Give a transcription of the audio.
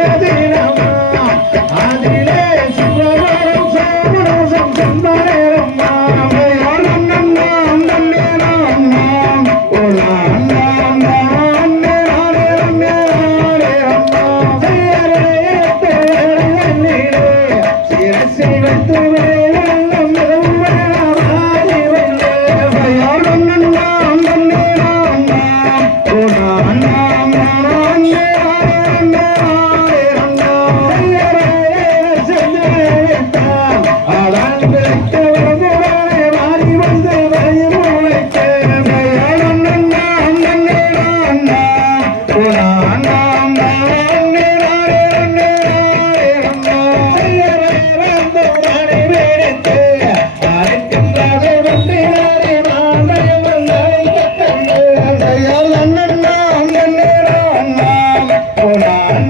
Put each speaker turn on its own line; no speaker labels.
对对